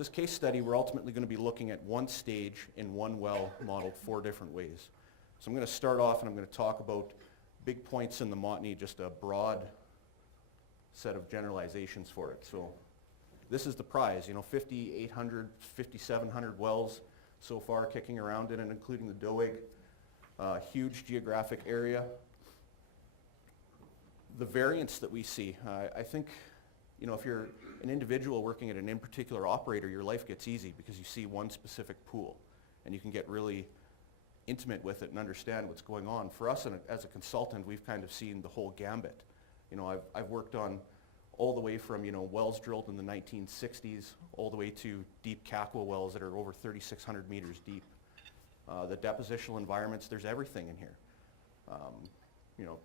So this case study, we're ultimately going to be looking at one stage in one well modeled 4 different ways. So I'm going to start off and I'm going to talk about big points in the Montney, just a broad set of generalizations for it. So this is the prize, 5,800, 5,700 wells so far kicking around in it, including the Doeg. Huge geographic area. The variance that we see, I think, if you're an individual working at an in particular operator, your life gets easy because you see one specific pool and you can get really intimate with it and understand what's going on. For us as a consultant, we've kind of seen the whole gambit. I've worked on all the way from wells drilled in the 1960s all the way to deep Kakwa wells that are over 3,600 meters deep. The depositional environments, there's everything in here.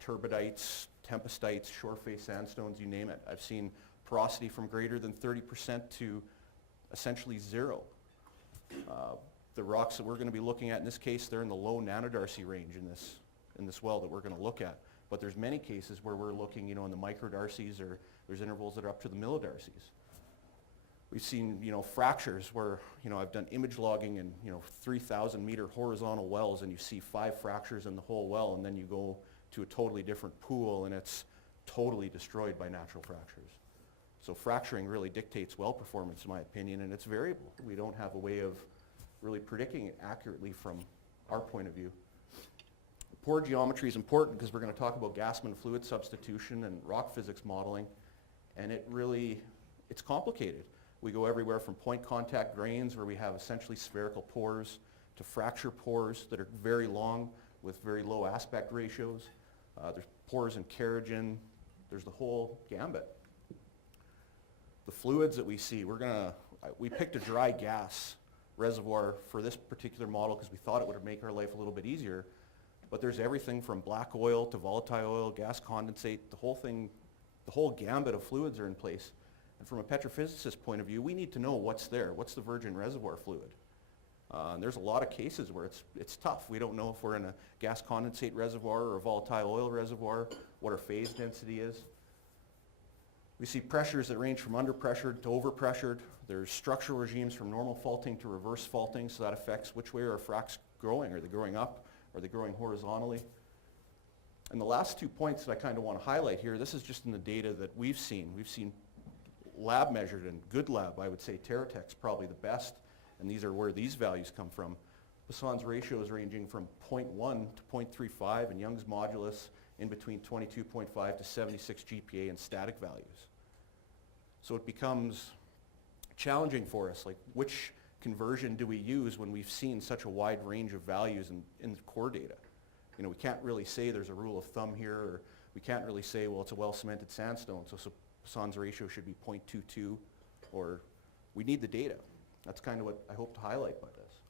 Turbidites, tempestites, shore face sandstones, you name it. I've seen porosity from greater than 30% to essentially zero. The rocks that we're going to be looking at in this case, they're in the low nanodarcy range in this well that we're going to look at. But there's many cases where we're looking, in the microdarcies, or there's intervals that are up to the millidarcies. We've seen, fractures where, I've done image logging in, 3,000 meter horizontal wells, and you see 5 fractures in the whole well, and then you go to a totally different pool and it's totally destroyed by natural fractures. So fracturing really dictates well performance, in my opinion, and it's variable. We don't have a way of really predicting it accurately from our point of view. Pore geometry is important because we're going to talk about Gassman fluid substitution and rock physics modeling, and it's complicated. We go everywhere from point contact grains, where we have essentially spherical pores, to fracture pores that are very long with very low aspect ratios. There's pores in kerogen. There's the whole gambit. The fluids that we see, we picked a dry gas reservoir for this particular model because we thought it would make our life a little bit easier. But there's everything from black oil to volatile oil, gas condensate, the whole gambit of fluids are in place. And from a petrophysicist point of view, we need to know what's there. What's the virgin reservoir fluid? And there's a lot of cases where it's tough. We don't know if we're in a gas condensate reservoir or a volatile oil reservoir, what our phase density is. We see pressures that range from underpressured to overpressured. There's structural regimes from normal faulting to reverse faulting, so that affects which way are our fracs growing. Are they growing up? Are they growing horizontally? And the last 2 points that I kind of want to highlight here, this is just in the data that we've seen. We've seen lab measured and good lab, I would say TerraTech's probably the best, and these are where these values come from. Poisson's ratio is ranging from 0.1 to 0.35, and Young's modulus in between 22.5 to 76 GPa in static values. So it becomes challenging for us, like which conversion do we use when we've seen such a wide range of values in the core data? We can't really say there's a rule of thumb here, or we can't really say, well, it's a well-cemented sandstone, so Poisson's ratio should be 0.22, or we need the data. That's kind of what I hope to highlight by this.